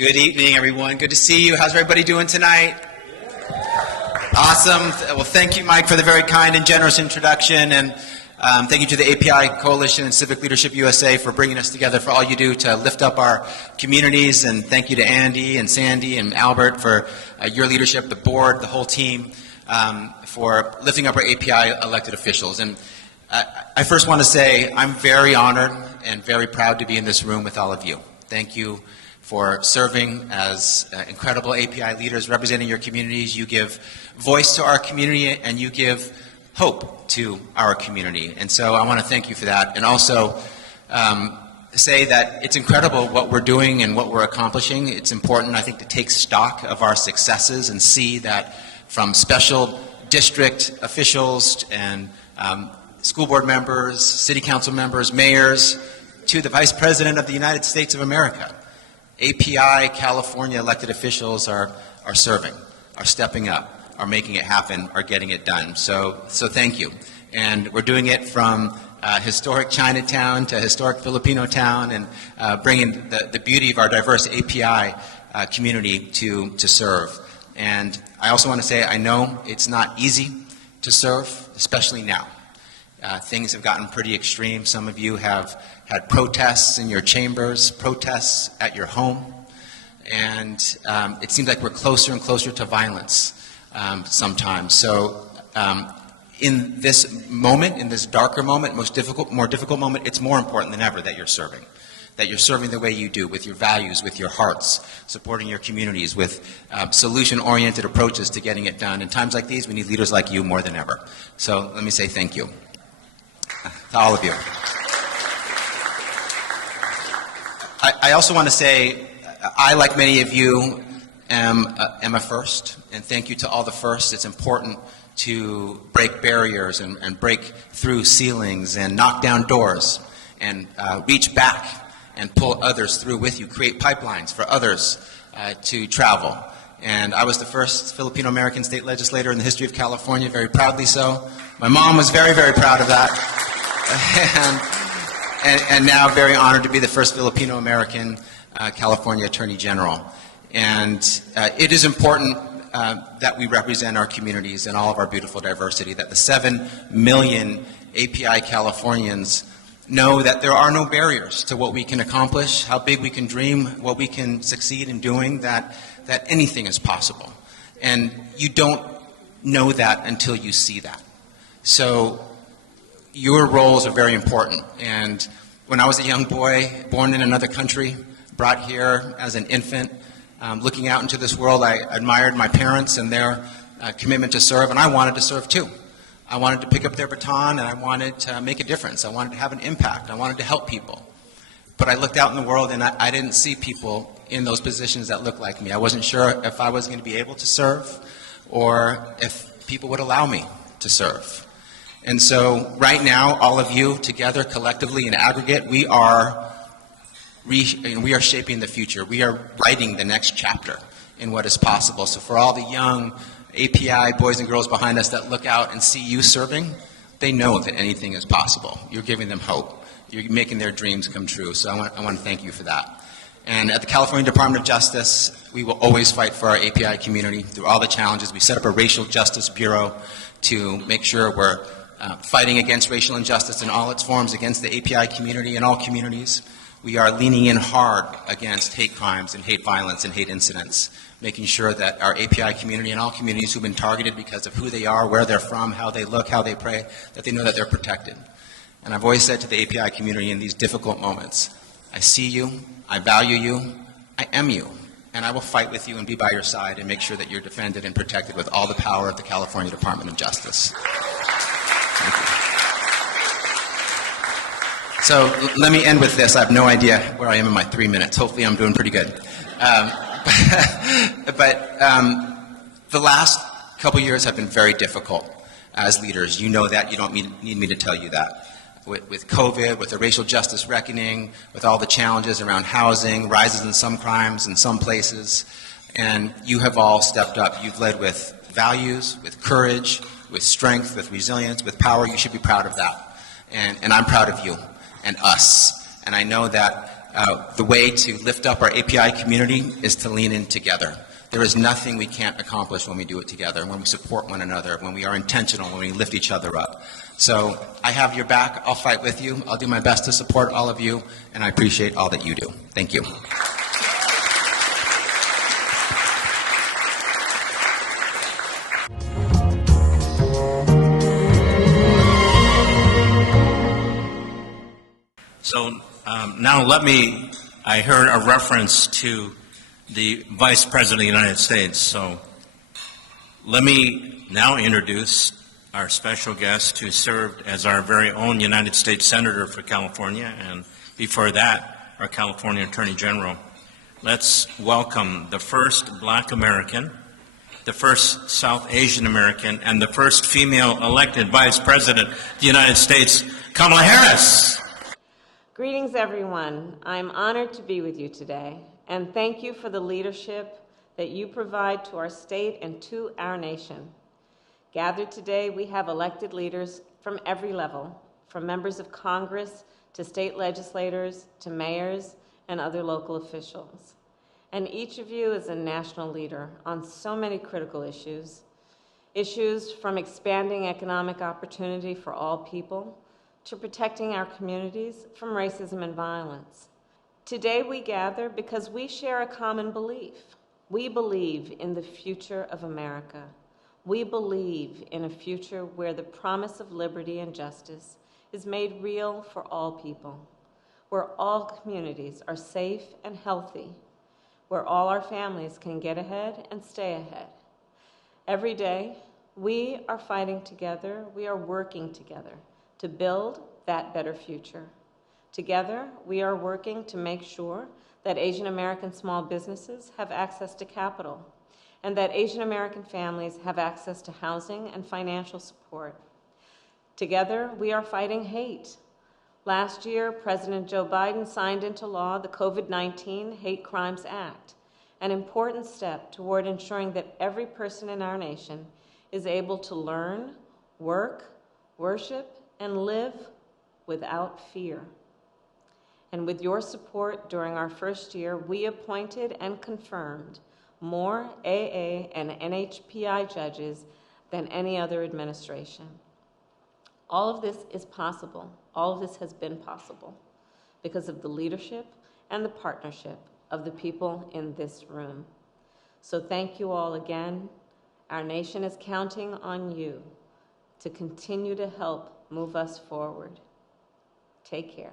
Good evening, everyone. Good to see you. How's everybody doing tonight? Awesome. Well, thank you, Mike, for the very kind and generous introduction, and thank you to the AAPI Coalition and Civic Leadership USA for bringing us together, for all you do to lift up our communities, and thank you to Andy and Sandy and Albert for your leadership, the board, the whole team, for lifting up our AAPI elected officials. And I first want to say I'm very honored and very proud to be in this room with all of you. Thank you for serving as incredible AAPI leaders representing your communities. You give voice to our community and you give hope to our community. And so I want to thank you for that, and also say that it's incredible what we're doing and what we're accomplishing. It's important, I think, to take stock of our successes and see that from special district officials and school board members, city council members, mayors, to the Vice President of the United States of America, AAPI California elected officials are serving, are stepping up, are making it happen, are getting it done. So thank you. And we're doing it from historic Chinatown to historic Filipino town, and bringing the beauty of our diverse AAPI community to serve. And I also want to say I know it's not easy to serve, especially now. Things have gotten pretty extreme. Some of you have had protests in your chambers, protests at your home, and it seems like we're closer and closer to violence sometimes. So in this moment, in this darker moment, more difficult moment, it's more important than ever that you're serving the way you do, with your values, with your hearts, supporting your communities, with solution-oriented approaches to getting it done. In times like these, we need leaders like you more than ever. So let me say thank you to all of you. I also want to say, I, like many of you, am a first, and thank you to all the firsts. It's important to break barriers and break through ceilings and knock down doors and reach back and pull others through with you, create pipelines for others to travel. And I was the first Filipino-American state legislator in the history of California, very proudly so. My mom was very, very proud of that. And now very honored to be the first Filipino-American California Attorney General. And it is important that we represent our communities and all of our beautiful diversity, that the 7 million AAPI Californians know that there are no barriers to what we can accomplish, how big we can dream, what we can succeed in doing, that anything is possible. And you don't know that until you see that. So your roles are very important. And when I was a young boy, born in another country, brought here as an infant, looking out into this world, I admired my parents and their commitment to serve, and I wanted to serve too. I wanted to pick up their baton, and I wanted to make a difference. I wanted to have an impact. I wanted to help people. But I looked out in the world, and I didn't see people in those positions that looked like me. I wasn't sure if I was going to be able to serve or if people would allow me to serve. And so right now, all of you together, collectively, in aggregate, we are shaping the future. We are writing the next chapter in what is possible. So for all the young AAPI boys and girls behind us that look out and see you serving, they know that anything is possible. You're giving them hope. You're making their dreams come true. So I want to thank you for that. And at the California Department of Justice, we will always fight for our AAPI community through all the challenges. We set up a Racial Justice Bureau to make sure we're fighting against racial injustice in all its forms, against the AAPI community and all communities. We are leaning in hard against hate crimes and hate violence and hate incidents, making sure that our AAPI community and all communities who've been targeted because of who they are, where they're from, how they look, how they pray, that they know that they're protected. And I've always said to the AAPI community in these difficult moments, I see you, I value you, I am you, and I will fight with you and be by your side and make sure that you're defended and protected with all the power of the California Department of Justice. Thank you. So let me end with this. I have no idea where I am in my 3 minutes. Hopefully I'm doing pretty good. But the last couple years have been very difficult as leaders. You know that. You don't need me to tell you that. With COVID, with the racial justice reckoning, with all the challenges around housing, rises in some crimes in some places, and you have all stepped up. You've led with values, with courage, with strength, with resilience, with power. You should be proud of that. And I'm proud of you and us. And I know that the way to lift up our API community is to lean in together. There is nothing we can't accomplish when we do it together, when we support one another, when we are intentional, when we lift each other up. So I have your back. I'll fight with you. I'll do my best to support all of you, and I appreciate all that you do. Thank you. So now I heard a reference to the Vice President of the United States. So let me now introduce our special guest who served as our very own United States Senator for California, and before that, our California Attorney General. Let's welcome the first Black American, the first South Asian American, and the first female elected Vice President of the United States, Kamala Harris. Greetings, everyone. I'm honored to be with you today, and thank you for the leadership that you provide to our state and to our nation. Gathered today, we have elected leaders from every level, from members of Congress to state legislators to mayors and other local officials. And each of you is a national leader on so many critical issues. Issues from expanding economic opportunity for all people to protecting our communities from racism and violence. Today we gather because we share a common belief. We believe in the future of America. We believe in a future where the promise of liberty and justice is made real for all people, where all communities are safe and healthy, where all our families can get ahead and stay ahead. Every day, we are fighting together, we are working together to build that better future. Together, we are working to make sure that Asian American small businesses have access to capital and that Asian American families have access to housing and financial support. Together, we are fighting hate. Last year, President Joe Biden signed into law the COVID-19 Hate Crimes Act, an important step toward ensuring that every person in our nation is able to learn, work, worship, and live without fear. And with your support during our first year, we appointed and confirmed more AA and NHPI judges than any other administration. All of this is possible. All of this has been possible because of the leadership and the partnership of the people in this room. So thank you all again. Our nation is counting on you to continue to help move us forward. Take care.